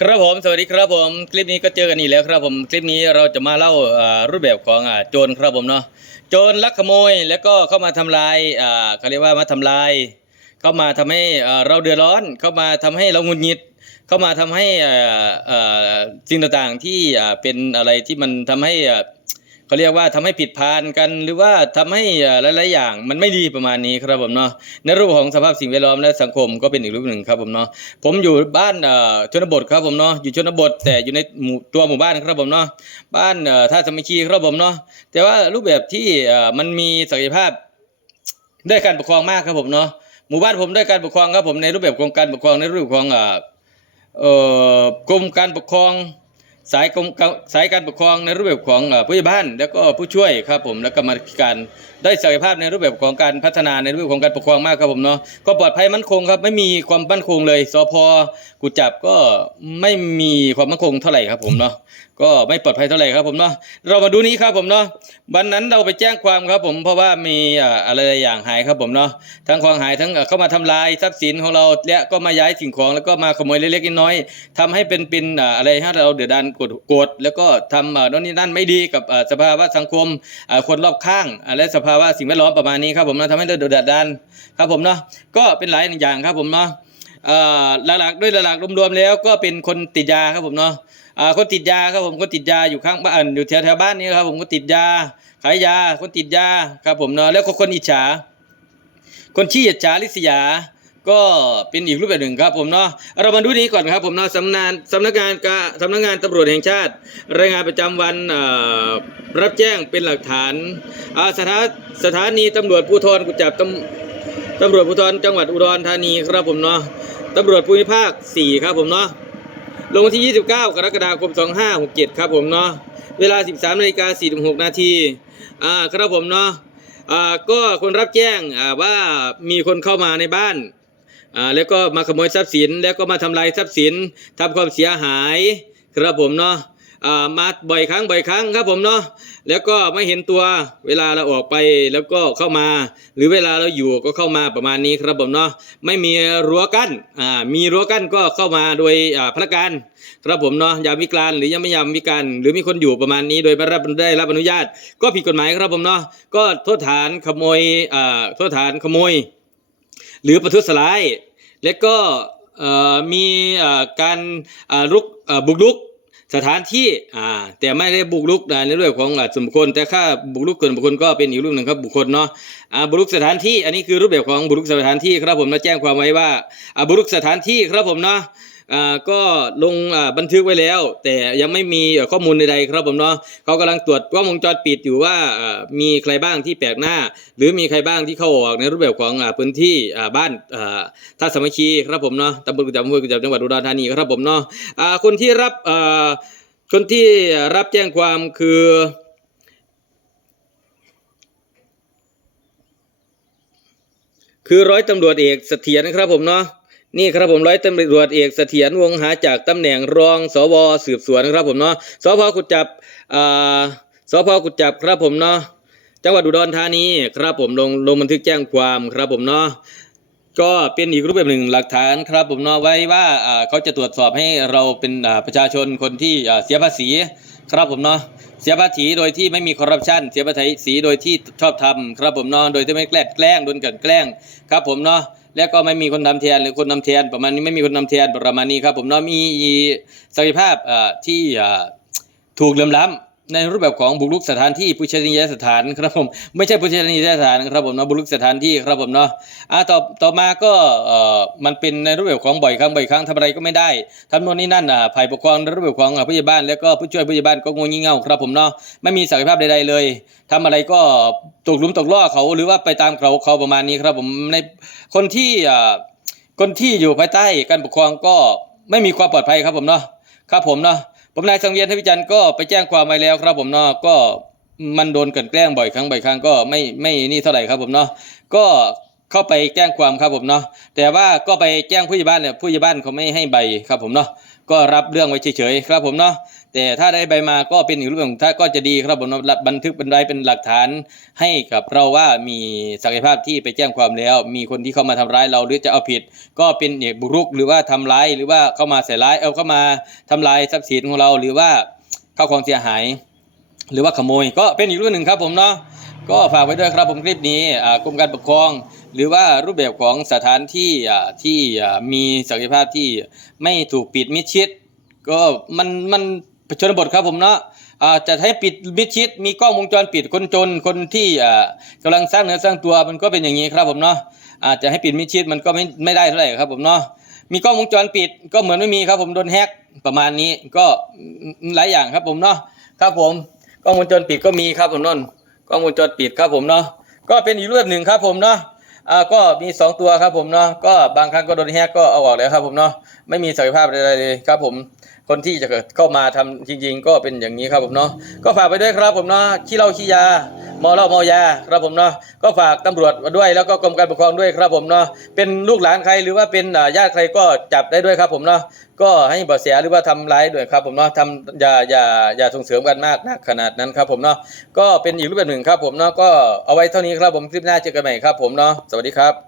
ครับผมสวัสดีครับผมคลิปนี้ก็เจอกันอีกแล้วครับผมคลิปนี้เราจะมาเล่าารูปแบบของอโจรครับผมเนาะโจรลักขโมยแล้วก็เข้ามาทำลายเขาเรียกว่ามาทำลาย เข้ามาทำให้เราเดือดร้อน เข้ามาทำให้เราหงุดหงิด เข้ามาทำให้สิ่งต่างๆที่เป็นอะไรที่มันทำให้ เขาเรียกว่าทำให้ผิดพานกันหรือว่าทำให้อ่าหลายๆอย่างมันไม่ดีประมาณนี้ครับผมเนาะในรูปของสภาพสิ่งแวดล้อมและสังคมก็เป็นอีกรูปหนึ่งครับผมเนาะผมอยู่บ้านชนบทครับผมเนาะอยู่ชนบท แต่อยู่ในหมู่ตัวหมู่บ้านครับผมเนาะบ้านท่าสมัคคีครับผมเนาะแต่ว่ารูปแบบที่มันมีศักยภาพได้การปกครองมากครับผมเนาะหมู่บ้านผมได้การปกครองครับผมในรูปแบบของการปกครองในรูปของเอ่อกรมการปกครอง สายกรมสายการปกครองในรูปแบบของผู้ใหญ่บ้าน แล้วก็ผู้ช่วยครับผมและกรรมาการได้ศักยภาพในรูปแบบของการพัฒนาในรูปแบบของการปกครองมากครับผมเนาะก็ปลอดภัยมั่นคงครับไม่มีความมั่นคงเลยสพกุจับก็ไม่มีความมั่นคงเท่าไหร่ครับผมเนาะก็ไม่ปลอดภัยเท่าไหร่ครับผมเนาะเรามาดูนี้ครับผมเนาะวันนั้นเราไปแจ้งความครับผมเพราะว่ามีอ่ออะไรอย่างหายครับผมเนาะทั้งของหายทั้งเออเข้ามาทำลายทรัพย์สินของเราและก็มาย้ายสิ่งของแล้วก็มาขโมยเล็กๆน้อยๆทำให้เป็นเป็นอ่ออะไรให้เราเดือดดานกดโกรธแล้วก็ทำเออโน่นนี่นั่นไม่ดีกับสภาวะสังคมคนรอบข้างอะและสภาวะสิ่งแวดล้อมประมาณนี้ครับผมนะทำให้เราเดือดดานครับผมเนาะก็เป็นหลายอย่างครับผมเนาะ เอ่อหลักๆด้วยหลักๆรวมๆแล้วก็เป็นคนติดยาครับผมเนาะอ่าคนติดยาครับผมคนติดยาอยู่ข้างบ้านอยู่แถวๆบ้านนี้ครับผมก็ติดยาขายยาคนติดยาครับผมเนาะแล้วก็คนอิจฉา คนชี้อิจฉาริษยาก็เป็นอีกรูปแบบหนึ่งครับผมเนาะเรามาดูนี้ก่อนครับผมเนาะสำนักสำนักงานกสำนักงานตำรวจแห่งชาติ รายงานประจำวันรับแจ้งเป็นหลักฐานสถานสถานีตำรวจภูธรกุจจับตำตำรวจภูธรจังหวัดอุดรธานีครับผมเนาะ ตำรวจภูมิภาค 4 ครับผมเนาะลงวันที่ 29 กรกฎาคม 2567 ครับผมเนาะเวลา 13นาฬิกา46 นาทีอ่าครับผมเนาะอ่าก็คนรับแจ้งอ่าว่ามีคนเข้ามาในบ้านอ่าแล้วก็มาขโมยทรัพย์สิน แล้วก็มาทำลายทรัพย์สินทำความเสียหาย ครับผมเนาะ มาบ่อยครั้งบ่อยครั้งครับผมเนาะแล้วก็ไม่เห็นตัวเวลาเราออกไปแล้วก็เข้ามา หรือเวลาเราอยู่ก็เข้ามาประมาณนี้ครับผมเนาะไม่มีรั้วกั้นอ่ามีรั้วกั้นก็เข้ามาโดยอ่าพนักงานครับผมเนาะยามวิการหรือยังไม่ยามวิการหรือมีคนอยู่ประมาณนี้โดยไม่รับได้รับอนุญาต ก็ผิดกฎหมายครับผมเนาะก็โทษฐานขโมยอ่าโทษฐานขโมย หรือประทุษร้ายและก็มีการอ่ารุกบุกรุก สถานที่อ่าแต่ไม่ได้บุกรุกในเรื่องของสมบุคคลแต่ค่าบุกรุกเกินบุคคลก็เป็นอีกรูปหนึ่งครับบุคคลเนาะอ่าบุกรุกสถานที่อันนี้คือรูปแบบของบุกรุกสถานที่ครับผมนะแจ้งความไว้ว่าอ่าบุกรุกสถานที่ครับผมเนาะ ก็ลงบันทึกไว้แล้ว แต่ยังไม่มีข้อมูลใดๆครับผมเนาะเขากำลังตรวจกล้องวงจรปิดอยู่ว่ามีใครบ้างที่แปลกหน้า หรือมีใครบ้างที่เข้าออกในรูปแบบของพื้นที่บ้านท่าสามัคคีครับผมเนาะตำบลกุจจับอำเภอกุจจับจังหวัดอุดรธานีครับผมเนาะคนที่รับคนที่รับแจ้งความคือคือร้อยตำรวจเอกเสถียรนะครับผมเนาะ นี่ครับผมร้อยตำรวจเอกเสถียรวงหาจากตำแหน่งรองสวสืบสวนครับผมเนาะสพกุจจับอ่าสพกุจจับครับผมเนาะจังหวัดอุดรธานีครับผมลงลงบันทึกแจ้งความครับผมเนาะก็เป็นอีกรูปแบบหนึ่งหลักฐานครับผมเนาะไว้ว่าอ่าเขาจะตรวจสอบให้เราเป็นอ่าประชาชนคนที่อ่าเสียภาษี ครับผมเนาะเสียภาษีโดยที่ไม่มีคอร์รัปชันเสียภาษีโดยที่ชอบทำครับผมเนาะโดยที่ไม่แกล้งแกล้งโดนกลันแกล้งครับผมเนาะแล้วก็ไม่มีคนทำแทนหรือคนทำแทนประมาณนี้ไม่มีคนทำแทนประมาณนี้ครับผมเนาะมีศักยภาพที่ถูกเลื่อมล้ำ ในรูปแบบของบุกรุกสถานที่ผู้ชนียสถานครับผมไม่ใช่ผู้ชนียสถานครับผมเนาะบุกรุกสถานที่ครับผมเนาะอ่าต่อต่อมาก็เอ่อมันเป็นในรูปแบบของบ่อยครั้งบ่อยครั้งทำอะไรก็ไม่ได้ทำโน่นนี่นั่นอ่าฝ่ายปกครองในรูปแบบของผู้ใหญ่บ้านแล้วก็ผู้ช่วยผู้ใหญ่บ้านก็งงงี่เง่าครับผมเนาะไม่มีศักยภาพใดๆเลยทำอะไรก็ตกหลุมตกล่อเขาหรือว่าไปตามเขาเขาประมาณนี้ครับผมในคนที่อ่าคนที่อยู่ภายใต้การปกครองก็ไม่มีความปลอดภัยครับผมเนาะครับผมเนาะ ผมนายสังเวียนทวิจันทร์ก็ไปแจ้งความไว้แล้วครับผมเนาะก็มันโดนกลันแกล้งบ่อยครั้งบ่อยครั้งก็ไม่ไม่นี่เท่าไหร่ครับผมเนาะก็เข้าไปแจ้งความครับผมเนาะแต่ว่าก็ไปแจ้งผู้ใหญ่บ้านเนี่ยผู้ใหญ่บ้านเขาไม่ให้ใบครับผมเนาะก็รับเรื่องไว้เฉยๆครับผมเนาะ แต่ถ้าได้ใบมาก็เป็นอีกเรื่องถ้าก็จะดีครับผมเนาบันทึกเป็นไรเป็นหลักฐานให้กับเราว่ามีศักยภาพที่ไปแจ้งความแล้ว มีคนที่เข้ามาทำร้ายเราหรือจะเอาผิด ก็เป็นเหตุบุกรุกหรือว่าทำร้ายหรือว่าเข้ามาใส่ร้ายเอาเข้ามาทำลายทรัพย์สินของเรา หรือว่าเข้าของเสียหาย หรือว่าขโมยก็เป็นอีกรื่องหนึ่งครับผมเนาะก็ฝากไว้ด้วยครับผมคลิปนี้กรมการปกครอง หรือว่ารูปแบบของสถานที่ที่มีศักยภาพที่ไม่ถูกปิดมิดชิด ก็มันมัน ชนบทครับผมเนาะจะให้ปิดมิดชิด มีกล้องวงจรปิดคนจนคนที่อ่ากำลังสร้างเนื้อสร้างตัวมันก็เป็นอย่างนี้ครับผมเนาะอาจจะให้ปิดมิดชิดมันก็ไม่ไม่ได้เท่าไหร่ครับผมเนาะมีกล้องวงจรปิดก็เหมือนไม่มีครับผมโดนแฮกประมาณนี้ก็หลายอย่างครับผมเนาะครับผมกล้องวงจรปิดก็มีครับผมนนกล้องวงจรปิดครับผมเนาะก็เป็นอีกรูปหนึ่งครับผมเนาะอ่าก็มีสองตัวครับผมเนาะก็บางครั้งก็โดนแฮกก็เอาออกแล้วครับผมเนาะ ไม่มีศักยภาพอะไรเลยครับผมคนที่จะเข้ามาทำจริง ๆ ก็เป็นอย่างนี้ครับผมเนาะก็ฝากไปด้วยครับผมเนาะขี้เหล้าขี้ยาเมาเหล้าเมายาครับผมเนาะก็ฝากตำรวจมาด้วย แล้วก็กรมการปกครองด้วยครับผมเนาะเป็นลูกหลานใครหรือว่าเป็นญาติใครก็จับได้ด้วยครับผมเนาะก็ให้เบาะแสหรือว่าทำร้ายด้วยครับผมเนาะทำอย่าอย่าอย่าส่งเสริมกันมากนักขนาดนั้นครับผมเนาะก็เป็นอีกรูปแบบหนึ่งครับผมเนาะก็เอาไว้เท่านี้ครับผมคลิปหน้าเจอกันใหม่ครับผมเนาะสวัสดีครับ